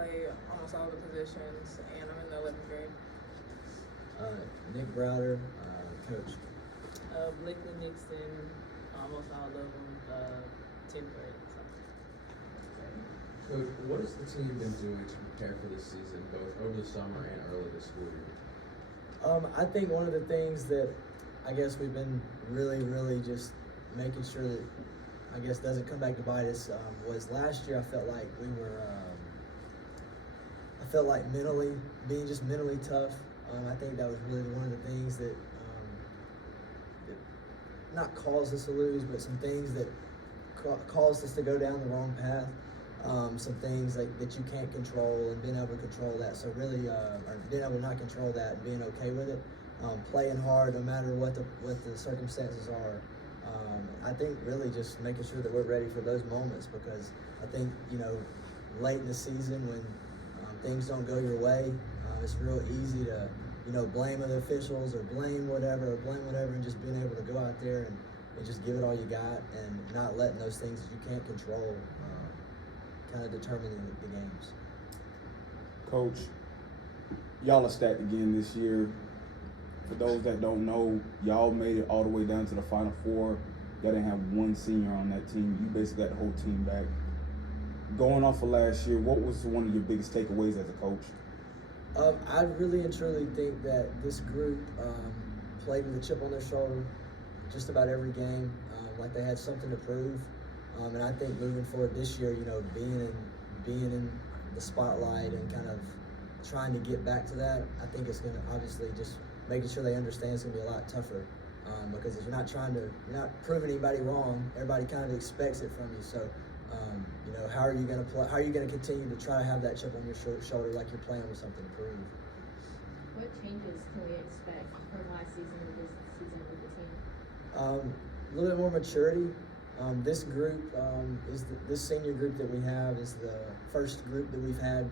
play almost all the positions, and I'm in the 11th grade. Nick Browder, coach. Blakely Nixon, almost all of them, 10th grade. So. Coach, what has the team been doing to prepare for this season, both over the summer and early this school year? I think one of the things that I guess we've been really just making sure that I guess doesn't come back to bite us was last year. I felt like we were, I felt like being just mentally tough. I think that was really one of the things that not caused us to lose, but some things that caused us to go down the wrong path. Some things that you can't control, and being able to control that. So really, or being able to not control that and being okay with it. Playing hard no matter what the circumstances are. I think really just making sure that we're ready for those moments, because I think, late in the season when things don't go your way, it's real easy to, blame other officials or blame whatever, and just being able to go out there and just give it all you got, and not letting those things that you can't control kind of determine the games. Coach, y'all are stacked again this year. For those that don't know, y'all made it all the way down to the Final Four. Y'all didn't have one senior on that team. You basically got the whole team back. Going off of last year, what was one of your biggest takeaways as a coach? I really and truly think that this group played with a chip on their shoulder just about every game, like they had something to prove. And I think moving forward this year, being in the spotlight and kind of trying to get back to that, I think it's going to obviously just making sure they understand it's going to be a lot tougher. Because if you're not proving anybody wrong, everybody kind of expects it from you. So, how are you going to play? How are you going to continue to try to have that chip on your shoulder like you're playing with something to prove? What changes can we expect from last season to this season with the team? A little bit more maturity. This group this senior group that we have is the first group that we've had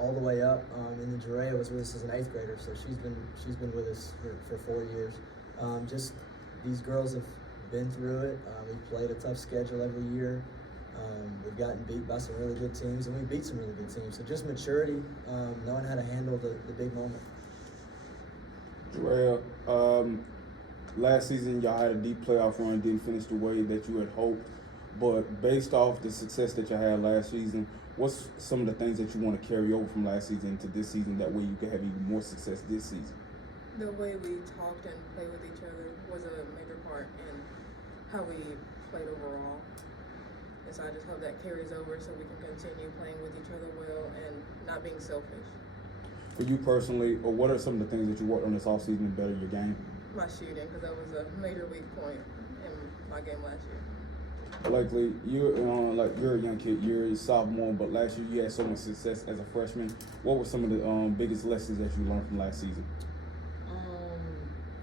all the way up. And then Jerea was with us as an 8th grader, so she's been with us for 4 years. Just these girls have been through it. We've played a tough schedule every year. We've gotten beat by some really good teams, and we beat some really good teams. So just maturity, knowing how to handle the big moment. Jerea, last season y'all had a deep playoff run, didn't finish the way that you had hoped. But based off the success that you had last season, what's some of the things that you want to carry over from last season to this season? That way you can have even more success this season. The way we talked and played with each other was a major part in how we played overall. And so I just hope that carries over so we can continue playing with each other well and not being selfish. For you personally, or what are some of the things that you worked on this offseason to better your game? My shooting, because that was a major weak point in my game last year. Blakely, you're a young kid. You're a sophomore, but last year you had so much success as a freshman. What were some of the biggest lessons that you learned from last season?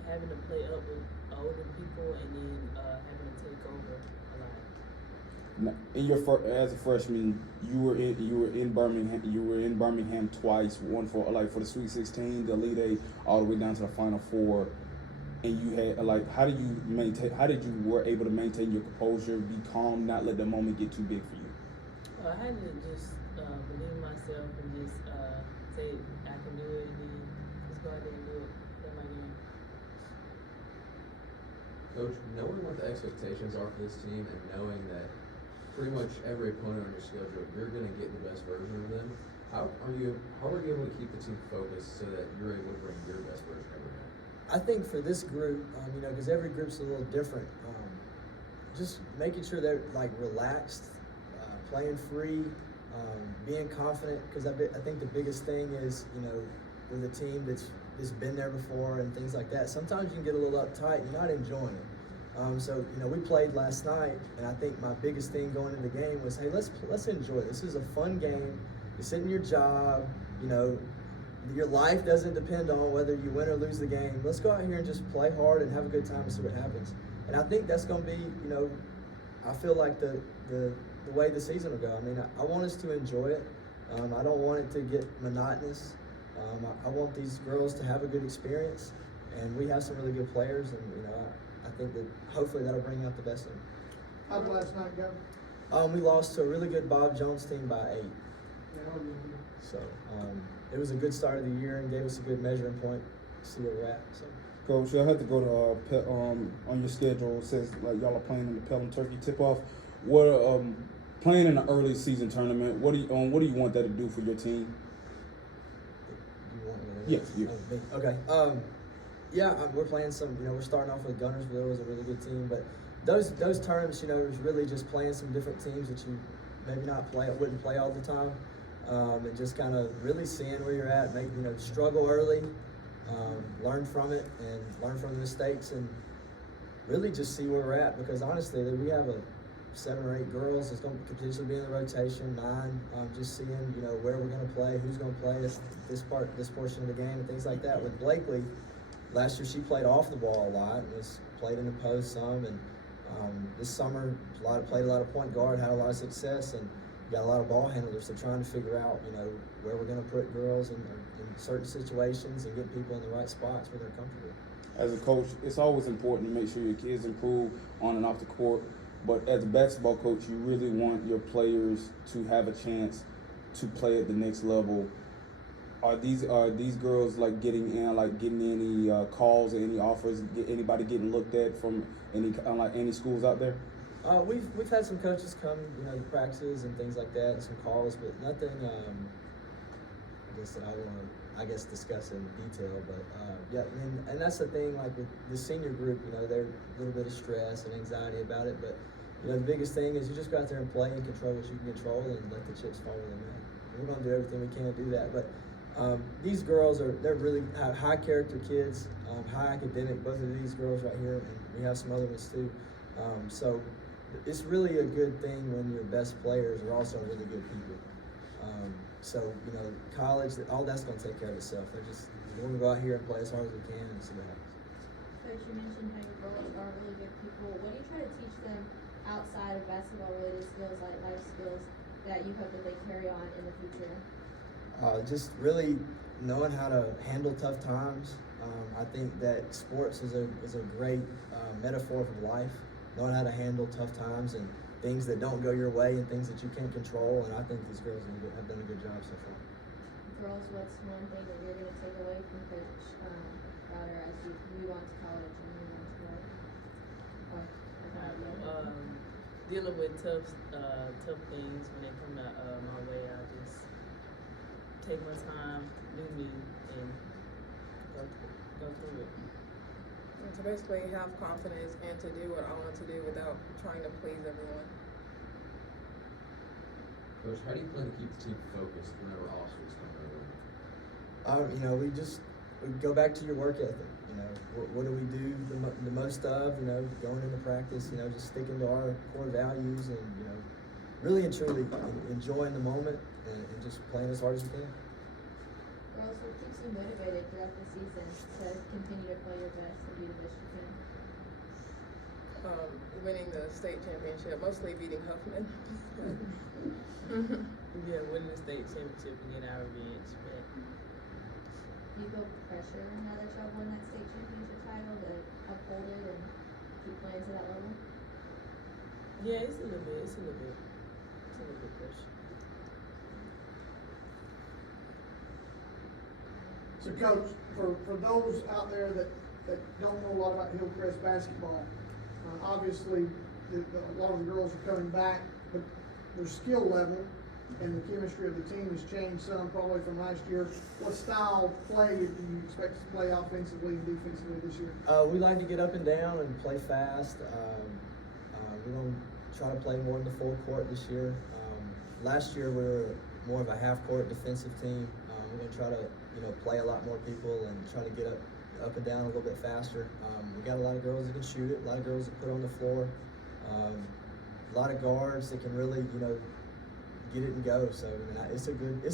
Having to play up with older people, and then having to take over a lot. Now, as a freshman, you were in Birmingham. You were in Birmingham twice. One for the Sweet 16, the Elite Eight, all the way down to the Final Four. And you had how did you were able to maintain your composure, be calm, not let the moment get too big for you? I had to just believe in myself and just say I can do it, and then just go out there and do it. Play my game. Coach, knowing what the expectations are for this team and knowing that pretty much every opponent on your schedule, you're going to get the best version of them, how are you able to keep the team focused so that you're able to bring your best version every night? I think for this group, because every group's a little different, just making sure they're relaxed, playing free, being confident. Because I think the biggest thing is, with a team that's been there before and things like that, sometimes you can get a little uptight and you're not enjoying it. So we played last night, and I think my biggest thing going into the game was, hey, let's enjoy it. This is a fun game. You're sitting your job, your life doesn't depend on whether you win or lose the game. Let's go out here and just play hard and have a good time and see what happens. And I think that's going to be, I feel like the way the season will go. I want us to enjoy it. I don't want it to get monotonous. I want these girls to have a good experience, and we have some really good players, and I think that hopefully that'll bring out the best in them. How did last night go? We lost to a really good Bob Jones team by 8. So it was a good start of the year and gave us a good measuring point to see where we're at. So. Coach, y'all have to go to on your schedule. It says like y'all are playing in the Pelham Turkey tip-off. What playing in an early season tournament? What do you want that to do for your team? You want me to? Yes, you. Okay. Yeah, we're playing some. We're starting off with Gunnersville, was a really good team, but those terms, is really just playing some different teams that you maybe wouldn't play all the time, and just kind of really seeing where you're at. Maybe struggle early. Learn from it and learn from the mistakes and really just see where we're at, because honestly we have 7 or 8 girls that's going to potentially be in the rotation, 9, just seeing where we're going to play, who's going to play this portion of the game and things like that. With Blakely, last year she played off the ball a lot and played in the post some, and this summer played a lot of point guard, had a lot of success, and got a lot of ball handlers. So trying to figure out where we're going to put girls in certain situations and get people in the right spots where they're comfortable. As a coach, it's always important to make sure your kids improve on and off the court. But as a basketball coach, you really want your players to have a chance to play at the next level. Are these girls getting any calls or any offers? Anybody getting looked at from any schools out there? We've had some coaches come, to practices and things like that, and some calls, but nothing. I guess that I want to discuss in detail. But yeah, and that's the thing. Like with the senior group, they're a little bit of stress and anxiety about it. But the biggest thing is you just go out there and play and control what you can control, and let the chips fall where they may. We're going to do everything we can to do that. But these girls they're really high character kids, high academic. Both of these girls right here, and we have some other ones too. So it's really a good thing when your best players are also really good people. So college, all that's going to take care of itself. We're going to go out here and play as hard as we can and see what happens. Coach, you mentioned how your girls are really good people. What do you try to teach them outside of basketball-related skills, like life skills, that you hope that they carry on in the future? Just really knowing how to handle tough times. I think that sports is a great metaphor for life. Knowing how to handle tough times and things that don't go your way and things that you can't control. And I think these girls have done a good job so far. Girls, what's one thing that you're going to take away from Coach Crowder as you move on to college and move on to work? Dealing with tough things when they come my way, I just take my time, do me, and go through it. And to basically have confidence and to do what I want to do without trying to please everyone. Coach, how do you plan to keep the team focused whenever obstacles come their way? We go back to your work ethic. What do we do the most of? Going into practice. Just sticking to our core values and really and truly enjoying the moment and just playing as hard as we can. Girls, what keeps you motivated throughout the season to continue to play your best and do the best you can? Winning the state championship, mostly beating Huffman. Yeah, winning the state championship and get our revenge back. Do you feel pressure now that y'all won that state championship title to uphold it and keep playing to that level? Yeah, it's a little bit pressure. So, Coach, for those out there that don't know a lot about Hillcrest basketball, obviously a lot of the girls are coming back, but their skill level and the chemistry of the team has changed some probably from last year. What style of play do you expect to play offensively and defensively this year? We like to get up and down and play fast. We're going to try to play more in the full court this year. Last year we were more of a half-court defensive team. We're going to try to play a lot more people and try to get up and down a little bit faster. We got a lot of girls that can shoot it, a lot of girls that put on the floor, a lot of guards that can really get it and go. So it's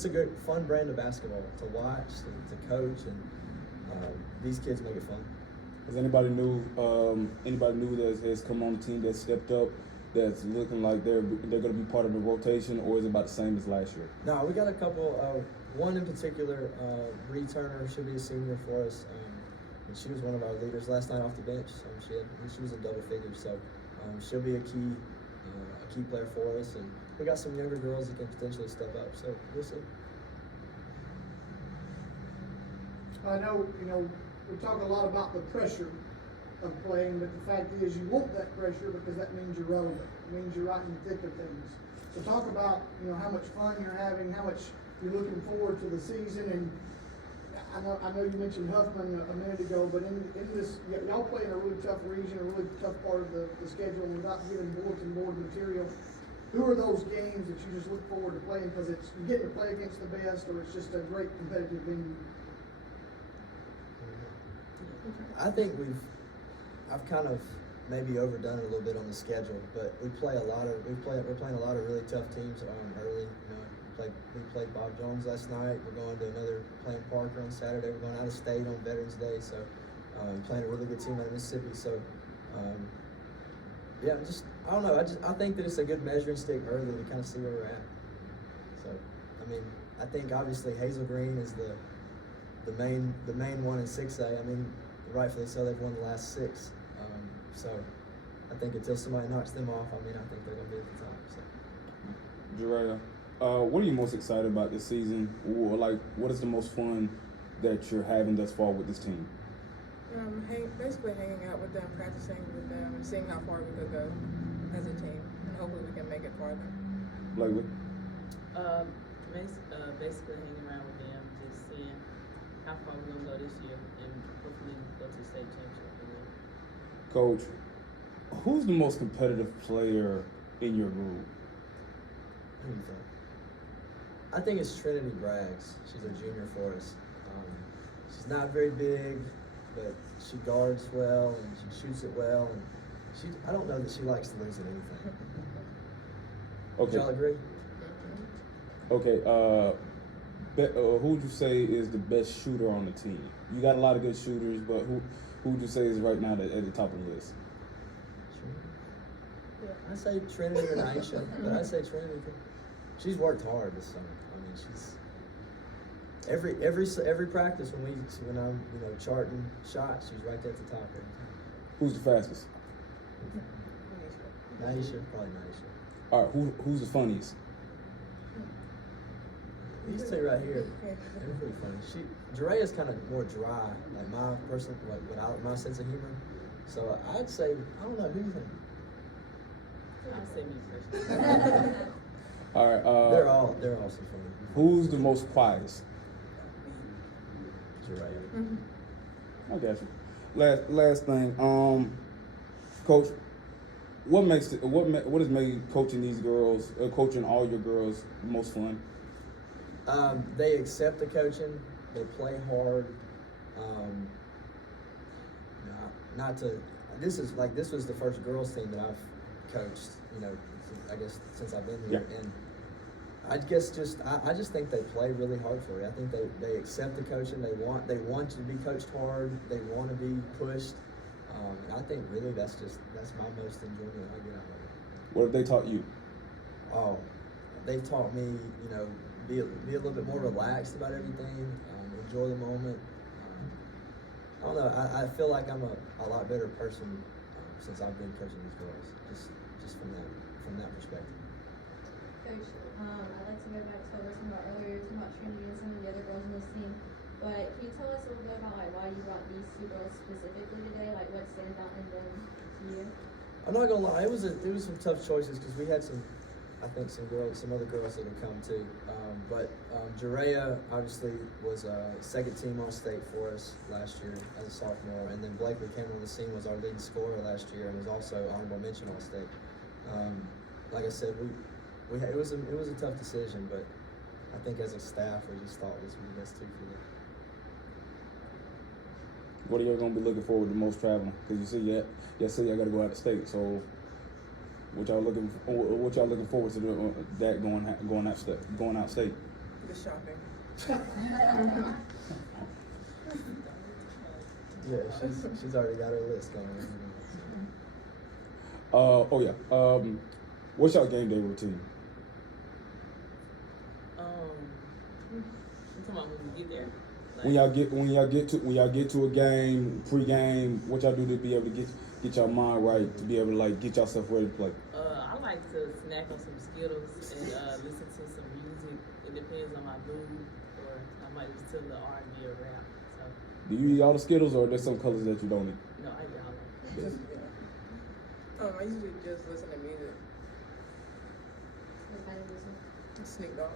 a good fun brand of basketball to watch, to coach, and these kids make it fun. Has anybody new that has come on the team that stepped up, that's looking like they're going to be part of the rotation, or is it about the same as last year? No, we got a couple. One in particular, Bree Turner, should be a senior for us, and she was one of our leaders last night off the bench. She was in double figures, so she'll be a key player for us. And we got some younger girls that can potentially step up. So we'll see. I know, we talk a lot about the pressure of playing, but the fact is you want that pressure because that means you're relevant. It means you're right in the thick of things. So talk about, how much fun you're having, how much you're looking forward to the season. And I know you mentioned Huffman a minute ago, but in this, y'all play in a really tough region, a really tough part of the schedule without giving bulletin board material. Who are those games that you just look forward to playing because you get to play against the best, or it's just a great competitive venue? I think I've kind of maybe overdone it a little bit on the schedule, but we're playing a lot of really tough teams early. We played Bob Jones last night. We're going to playing Parker on Saturday. We're going out of state on Veterans Day, so playing a really good team out of Mississippi. So I don't know. I think that it's a good measuring stick early to kind of see where we're at. So I think obviously Hazel Green is the main one in 6A. Rightfully so, they've won the last 6. So I think until somebody knocks them off, I think they're going to be at the top. So. Jerea, what are you most excited about this season? Or what is the most fun that you're having thus far with this team? Basically hanging out with them, practicing with them, and seeing how far we could go as a team, and hopefully we can make it farther. Blakely? Basically hanging around with them, just seeing how far we're gonna go this year, and hopefully go to the state championship again. Coach, who's the most competitive player in your group? Who do you think? I think it's Trinity Braggs. She's a junior for us. She's not very big, but she guards well and she shoots it well. And I don't know that she likes to lose at anything. Okay. Would y'all agree? Okay. Who would you say is the best shooter on the team? You got a lot of good shooters, but who would you say is right now at the top of the list? I say Trinity and Aisha, but I say Trinity. She's worked hard this summer. She's every practice when I'm charting shots, she's right there at the top every time. Who's the fastest? Naisha, probably Naisha. All right, who's the funniest? These two right here, they're pretty funny. Jerea's kind of more dry, like my my sense of humor. So I'd say, I don't know, who do you think? I'll say me first. All right. They're all so funny. Who's the most quietest? Jerea. I got you. Last thing, Coach, what has made coaching these girls, coaching all your girls, most fun? They accept the coaching. They play hard. This was the first girls team that I've coached. I guess since I've been here, yeah. And I just think they play really hard for it. I think they accept the coaching. They want to be coached hard. They want to be pushed. And I think really that's my most enjoyment I get out of it. What have they taught you? Oh, they've taught me, be a little bit more relaxed about everything, enjoy the moment. I don't know. I feel like I'm a lot better person since I've been coaching these girls. Just from that perspective. Coach, I'd like to go back to what we were talking about earlier, talking about Trinity and some of the other girls in this team. But can you tell us a little bit about why you brought these 2 girls specifically today? What stands out in them to you? I'm not gonna lie, it was some tough choices because we had some other girls that had come too. But Jerea obviously was second team All-State for us last year as a sophomore, and then Blakely came on the scene, was our leading scorer last year, and was also honorable mention All-State. Like I said, it was a tough decision, but I think as a staff we just thought this was the best 2 for them. What are you going to be looking forward to most traveling? Because you see, I got to go out of state. So, what y'all looking forward to that going out state? The shopping. Yeah, she's already got her list going. What's y'all game day routine? You talking about when we get there? When y'all get to a game, pre-game, what y'all do to be able to get y'all mind right, to be able to get yourself ready to play? I like like to snack on some Skittles and listen to some music. It depends on my mood, or I might listen to the R&B or rap. So Do you eat all the Skittles, or are there some colors that you don't eat? no, I eat all of them. I usually just listen to music. What kind of music? Sneak Dog.